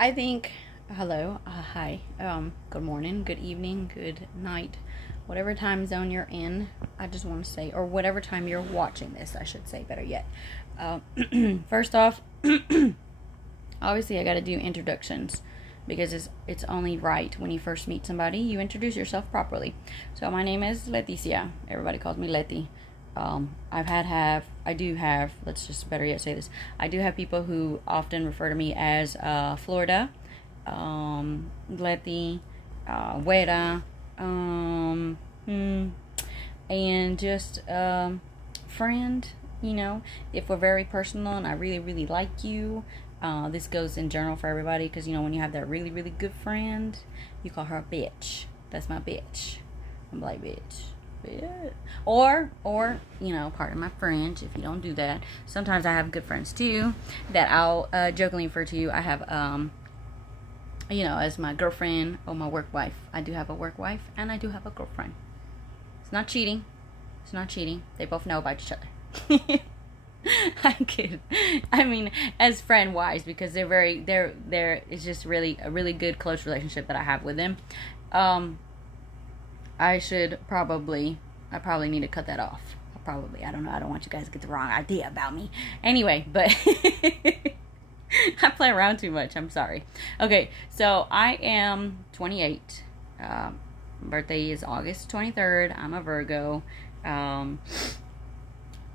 I think, hello, hi, good morning, good evening, good night, whatever time zone you're in. I just want to say, or whatever time you're watching this, I should say, better yet. Uh, First off, obviously I got to do introductions because it's only right when you first meet somebody, you introduce yourself properly. So my name is Leticia. Everybody calls me Leti. I do have, let's just better yet say this, I do have people who often refer to me as Florida, Leti, Wera, and just friend. You know, if we're very personal and I really, really like you, this goes in general for everybody because, you know, when you have that really, really good friend, you call her a bitch. That's my bitch. I'm like, bitch. Yeah. Or you know, pardon my French if you don't do that. Sometimes I have good friends too that I'll jokingly refer to. I have you know, as my girlfriend or my work wife. I do have a work wife and I do have a girlfriend. It's not cheating. It's not cheating. They both know about each other. I kid. I mean, as friend wise, because they're it's just really a really good close relationship that I have with them. I probably need to cut that off. I don't know. I don't want you guys to get the wrong idea about me. Anyway, but I play around too much. I'm sorry. Okay, so I am 28. Birthday is August 23rd. I'm a Virgo. I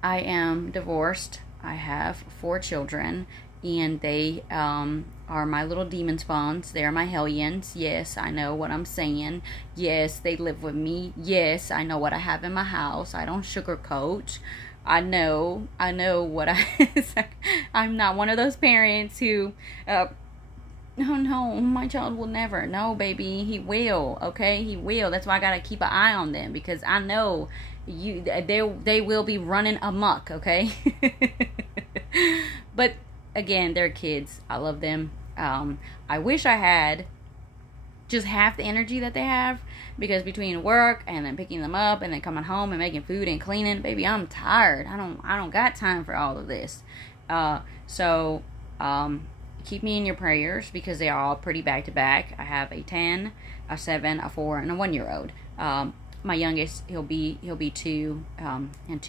am divorced. I have 4 children, and they are my little demon spawns. They are my hellions. Yes, I know what I'm saying. Yes, they live with me. Yes, I know what I have in my house. I don't sugarcoat. I know what I'm not one of those parents who, oh no, my child will never. No, baby, he will, okay? He will. That's why I gotta keep an eye on them, because I know they will be running amok, okay? But again, they're kids. I love them. I wish I had just half the energy that they have, because between work and then picking them up and then coming home and making food and cleaning, baby, I'm tired. I don't got time for all of this. So keep me in your prayers because they are all pretty back to back. I have a 10, a 7, a 4, and a 1-year-old. My youngest, he'll be 2 in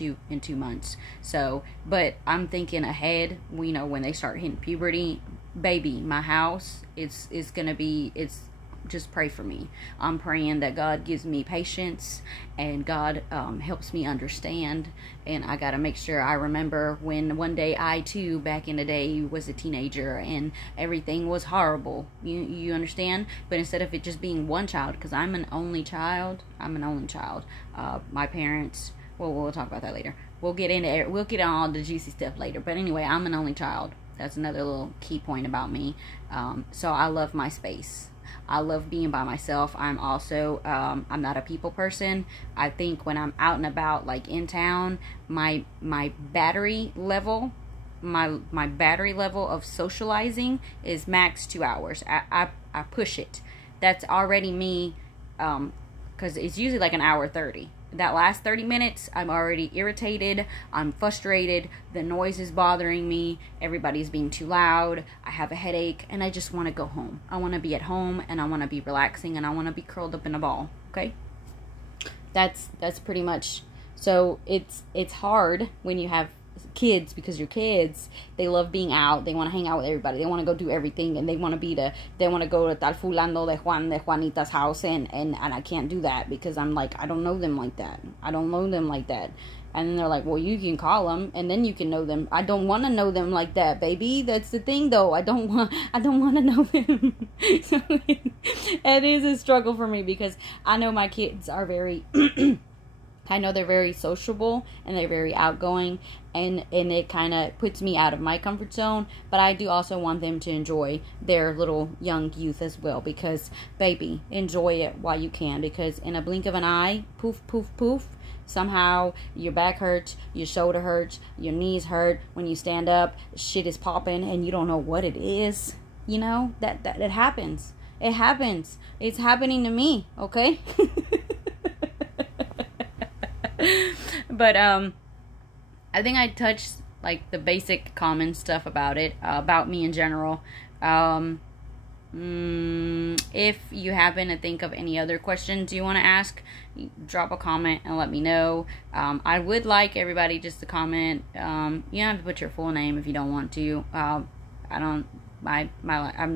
2 months. So, but I'm thinking ahead. You know, when they start hitting puberty, baby, my house is gonna be, it's just pray for me. I'm praying that God gives me patience and God helps me understand. And I got to make sure I remember when one day I too, back in the day, was a teenager and everything was horrible. You understand? But instead of it just being one child, because I'm an only child. My parents, well, we'll talk about that later. We'll get on all the juicy stuff later. But anyway, I'm an only child. That's another little key point about me. So I love my space. I love being by myself. I'm also, I'm not a people person. I think when I'm out and about, like in town, my battery level, my battery level of socializing is max 2 hours. I push it. That's already me, because it's usually like an hour 30. That last 30 minutes, I'm already irritated. I'm frustrated. The noise is bothering me. Everybody's being too loud. I have a headache, and I just want to go home. I want to be at home, and I want to be relaxing, and I want to be curled up in a ball. Okay, that's pretty much. So it's hard when you have kids, because your kids, they love being out. They want to hang out with everybody. They want to go do everything, and they want to go to tal fulano de Juanita's house, and I can't do that because I'm like, I don't know them like that. And then they're like, well, you can call them and then you can know them. I don't want to know them like that, baby. That's the thing, though. I don't want to know them. So it is a struggle for me, because I know my kids are very I know they're very sociable and they're very outgoing, and it kind of puts me out of my comfort zone. But I do also want them to enjoy their little young youth as well, because, baby, enjoy it while you can, because in a blink of an eye, poof, poof, poof, somehow your back hurts, your shoulder hurts, your knees hurt. When you stand up, shit is popping and you don't know what it is. You know, that it happens. It happens. It's happening to me, okay? But I think I touched like the basic common stuff about it, about me in general. If you happen to think of any other questions you want to ask, drop a comment and let me know. I would like everybody just to comment. You don't have to put your full name if you don't want to. I'm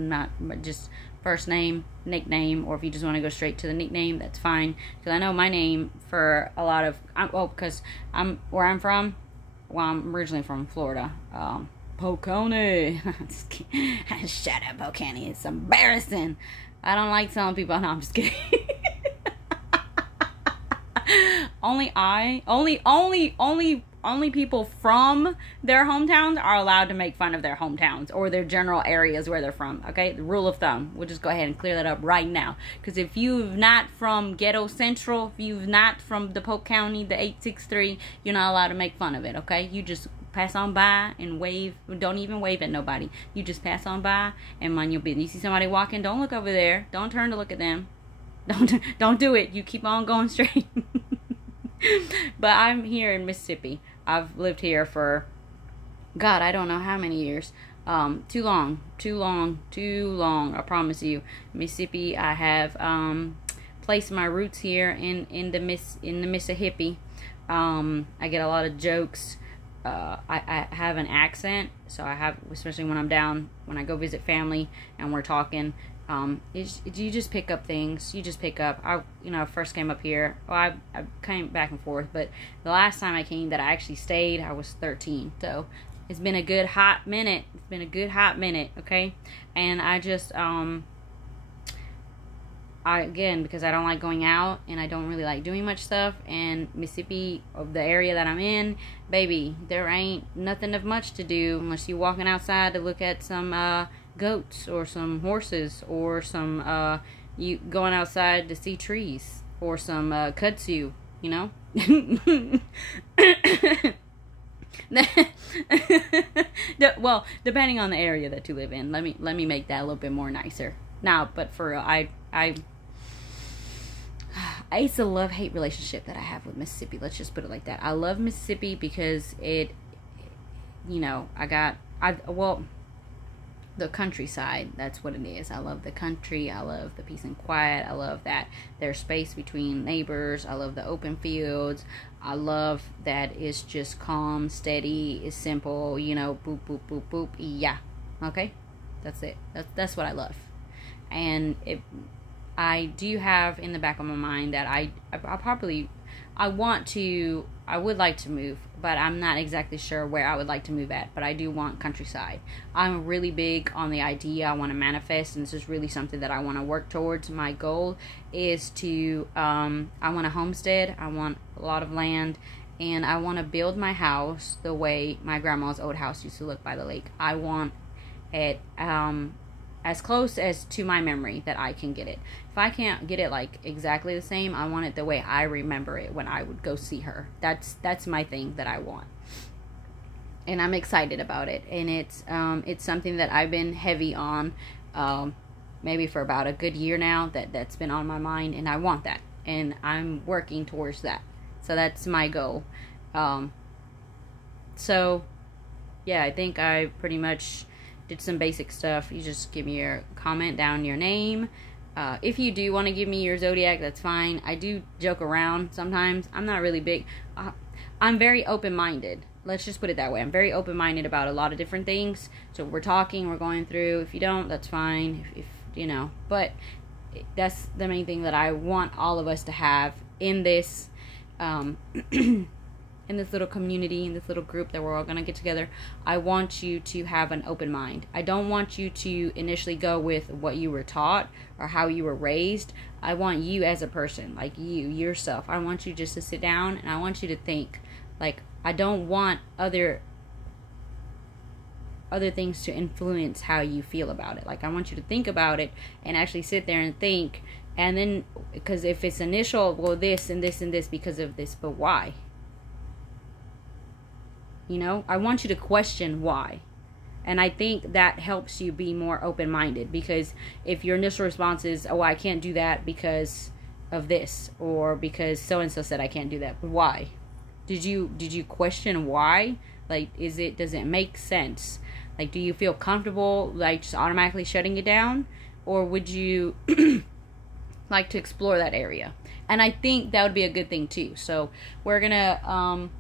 not just first name, nickname, or if you just want to go straight to the nickname, that's fine. Because I know my name for a lot of, because where I'm from, well, I'm originally from Florida. Polk County. Shut up, Polk County. It's embarrassing. I don't like telling people. No, I'm just kidding. Only people from their hometowns are allowed to make fun of their hometowns or their general areas where they're from. Okay, the rule of thumb. We'll just go ahead and clear that up right now. Because if you're not from Ghetto Central, if you're not from the Polk County, the 863, you're not allowed to make fun of it. Okay, you just pass on by and wave. Don't even wave at nobody. You just pass on by and mind your business. You see somebody walking, don't look over there. Don't turn to look at them. Don't do it. You keep on going straight. But I'm here in Mississippi. I've lived here for, God, I don't know how many years. Too long. I promise you. Mississippi. I have placed my roots here in the Mississippi. I get a lot of jokes. I have an accent, so I have, especially when I go visit family and we're talking. You just pick up things. You just pick up. I first came up here. Well, I came back and forth, but the last time I came that I actually stayed, I was 13. So it's been a good hot minute. Okay, and I just again, because I don't like going out and I don't really like doing much stuff, and Mississippi, of the area that I'm in, baby, there ain't nothing of much to do unless you're walking outside to look at some goats or some horses, or some you going outside to see trees, or some kudzu, you know. Well, depending on the area that you live in. Let me make that a little bit more nicer. Now, but for real, it's a love-hate relationship that I have with Mississippi. Let's just put it like that. I love Mississippi because it, the countryside, that's what it is. I love the country. I love the peace and quiet. I love that there's space between neighbors. I love the open fields. I love that it's just calm, steady, it's simple, boop, boop, boop, boop, yeah. Okay? That's it. That's what I love. And I do have in the back of my mind that I would like to move, but I'm not exactly sure where I would like to move at, but I do want countryside. I'm really big on the idea. I want to manifest, and this is really something that I want to work towards. My goal is to, I want a homestead, I want a lot of land, and I want to build my house the way my grandma's old house used to look by the lake. I want it, as close as to my memory that I can get it. If I can't get it like exactly the same, I want it the way I remember it when I would go see her. That's my thing that I want, and I'm excited about it. And it's something that I've been heavy on, maybe for about a good year now. That's been on my mind, and I want that, and I'm working towards that. So that's my goal. So yeah, I think I pretty much did some basic stuff. You just give me your comment down, your name. If you do want to give me your zodiac, that's fine. I do joke around sometimes. I'm not really big. I'm very open-minded. Let's just put it that way. I'm very open-minded about a lot of different things. So we're talking, we're going through. If you don't, that's fine. If but that's the main thing that I want all of us to have in this in this little community, in this little group that we're all going to get together. I want you to have an open mind. I don't want you to initially go with what you were taught or how you were raised. I want you as a person, like yourself. I want you just to sit down and I want you to think. Like, I don't want other things to influence how you feel about it. Like, I want you to think about it and actually sit there and think. And then, because if it's initial, well, this and this and this because of this, but why? I want you to question why. And I think that helps you be more open-minded, because if your initial response is, oh, I can't do that because of this, or because so-and-so said I can't do that, but why? Did you question why? Like, does it make sense? Like, do you feel comfortable, like, just automatically shutting it down? or would you like to explore that area? And I think that would be a good thing too. So we're gonna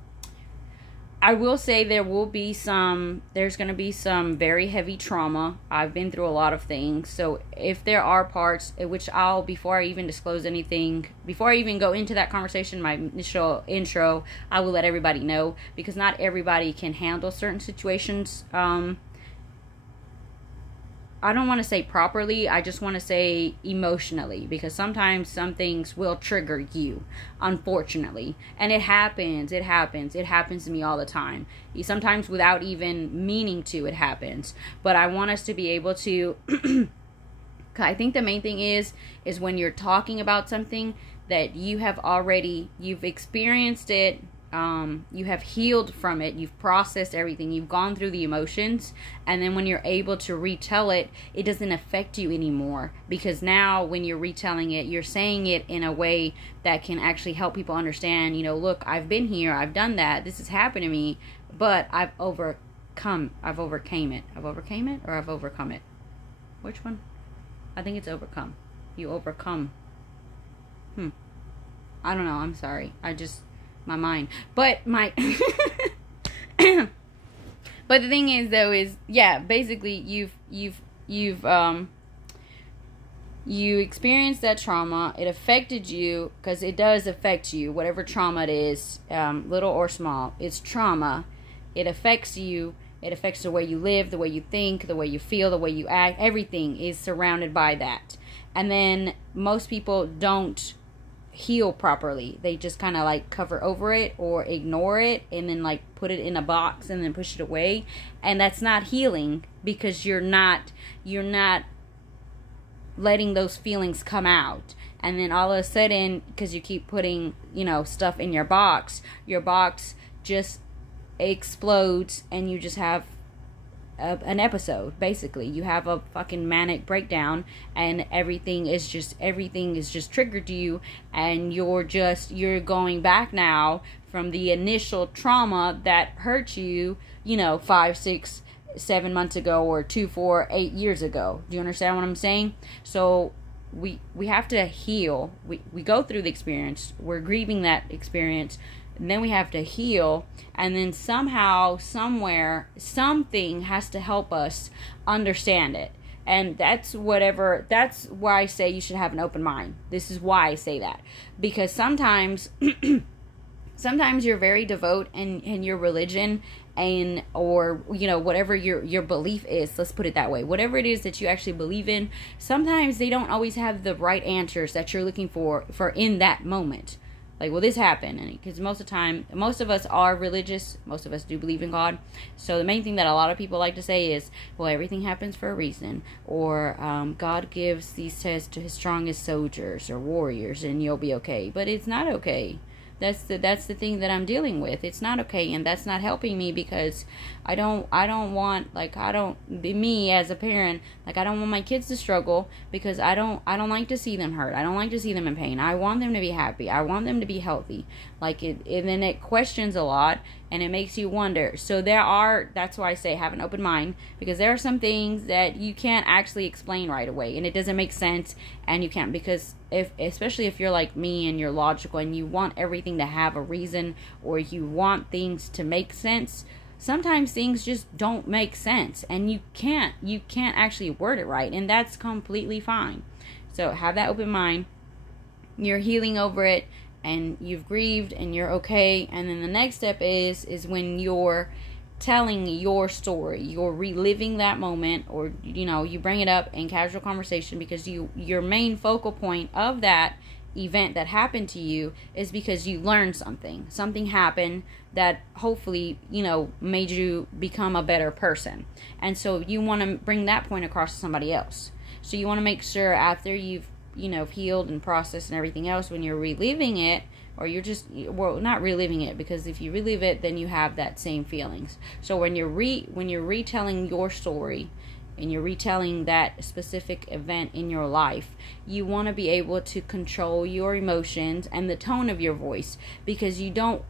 I will say there's going to be some very heavy trauma. I've been through a lot of things. So if there are parts, which before I even disclose anything, before I even go into that conversation, my initial intro, I will let everybody know, because not everybody can handle certain situations. I don't want to say properly, I just want to say emotionally, because sometimes some things will trigger you, unfortunately. And it happens to me all the time. Sometimes without even meaning to, it happens. But I want us to be able to, I think the main thing is when you're talking about something that you've experienced it, you have healed from it, you've processed everything, you've gone through the emotions, and then when you're able to retell it, it doesn't affect you anymore, because now when you're retelling it, you're saying it in a way that can actually help people understand, look, I've been here, I've done that, this has happened to me, but I've overcome it. Which one? I think it's overcome. You overcome. I don't know, I'm sorry. My mind. But but the thing is though basically you experienced that trauma. It affected you, because it does affect you, whatever trauma it is, little or small. It's trauma. It affects you. It affects the way you live, the way you think, the way you feel, the way you act. Everything is surrounded by that. And then most people don't heal properly. They just kind of like cover over it or ignore it, and then like put it in a box and then push it away. And that's not healing, because you're not letting those feelings come out. And then all of a sudden, because you keep putting stuff in your box just explodes, and you just have an episode. Basically, you have a fucking manic breakdown, and everything is just triggered to you, and you're going back now from the initial trauma that hurt you 5, 6, 7 months ago, or 2, 4, 8 years ago. Do you understand what I'm saying? So we have to heal. We go through the experience, we're grieving that experience, and then we have to heal, and then somehow, somewhere, something has to help us understand it. And that's why I say you should have an open mind. This is why I say that. Because sometimes you're very devout in your religion, or whatever your belief is, let's put it that way. Whatever it is that you actually believe in, sometimes they don't always have the right answers that you're looking for in that moment. Like, will this happen? And because most of the time, most of us are religious. Most of us do believe in God. So the main thing that a lot of people like to say is, well, everything happens for a reason. Or God gives these tests to his strongest soldiers or warriors, and you'll be okay. But it's not okay. That's the thing that I'm dealing with. It's not okay, and that's not helping me, because I don't want, me as a parent, I don't want my kids to struggle, because I don't like to see them hurt. I don't like to see them in pain. I want them to be happy. I want them to be healthy. And then it questions a lot, and it makes you wonder. So that's why I say have an open mind, because there are some things that you can't actually explain right away, and it doesn't make sense, and you can't, because especially if you're like me and you're logical and you want everything to have a reason, or you want things to make sense, sometimes things just don't make sense, and you can't actually word it right, and that's completely fine. So have that open mind. You're healing over it, and you've grieved, and you're okay. And then the next step is when you're telling your story, you're reliving that moment, or you bring it up in casual conversation, because your main focal point of that event that happened to you is because you learned something happened that hopefully made you become a better person. And so you want to bring that point across to somebody else. So you want to make sure after you've healed and processed and everything else, when you're reliving it, or you're not reliving it, because if you relive it, then you have that same feelings. So when you're retelling your story, and you're retelling that specific event in your life, you want to be able to control your emotions and the tone of your voice, because you don't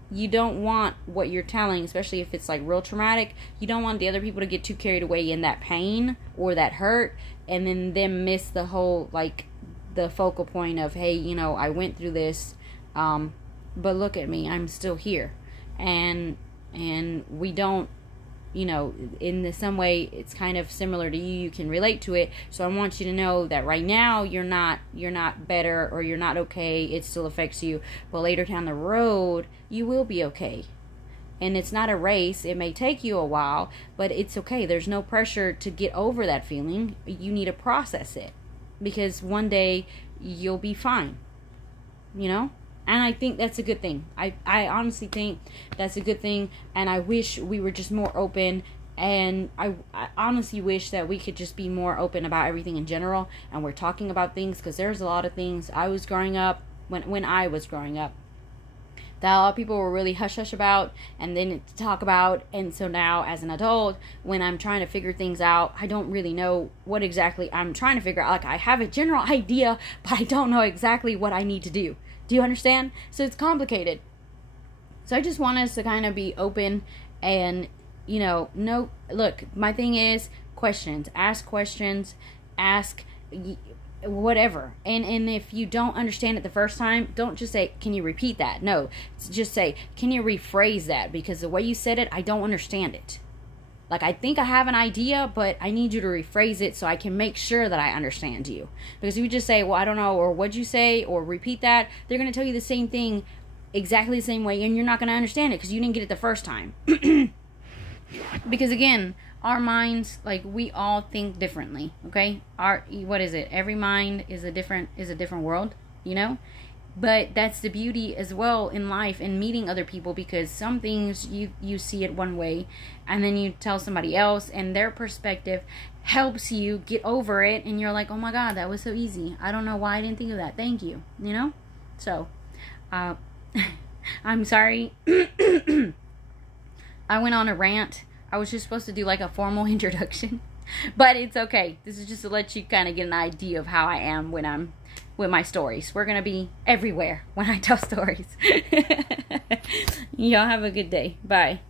want what you're telling, especially if it's like real traumatic, you don't want the other people to get too carried away in that pain or that hurt, and then them miss the whole, like, the focal point of, hey, you know, I went through this, but look at me, I'm still here. And we don't, you know, in some way it's kind of similar to you can relate to it. So I want you to know that right now you're not better, or you're not okay. It still affects you, but later down the road you will be okay. And it's not a race. It may take you a while, but it's okay. There's no pressure to get over that feeling. You need to process it, because one day you'll be fine, you know? And I think that's a good thing. I honestly think that's a good thing. And I wish we were just more open. And I honestly wish that we could just be more open about everything in general. And we're talking about things, because there's a lot of things I was growing up, when I was growing up, that a lot of people were really hush-hush about and didn't talk about. And so now as an adult, when I'm trying to figure things out, I don't really know what exactly I'm trying to figure out. Like, I have a general idea, but I don't know exactly what I need to do. Do you understand? So it's complicated. So I just want us to kind of be open and, you know, no, look, my thing is questions. Ask questions. Ask whatever. And if you don't understand it the first time, don't just say, can you repeat that? No, just say, can you rephrase that? Because the way you said it, I don't understand it. Like, I think I have an idea, but I need you to rephrase it so I can make sure that I understand you. Because if you just say, well, I don't know, or what'd you say, or repeat that, they're going to tell you the same thing exactly the same way, and you're not going to understand it because you didn't get it the first time. Because, again, our minds, like, we all think differently, okay? What is it? Every mind is a different world, you know? But that's the beauty as well in life and meeting other people, because some things you see it one way, and then you tell somebody else and their perspective helps you get over it, and you're like, oh my God, that was so easy. I don't know why I didn't think of that. Thank you. You know? So, I'm sorry. I went on a rant. I was just supposed to do like a formal introduction, but it's okay. This is just to let you kind of get an idea of how I am when I'm with my stories. We're going to be everywhere when I tell stories. Y'all have a good day. Bye.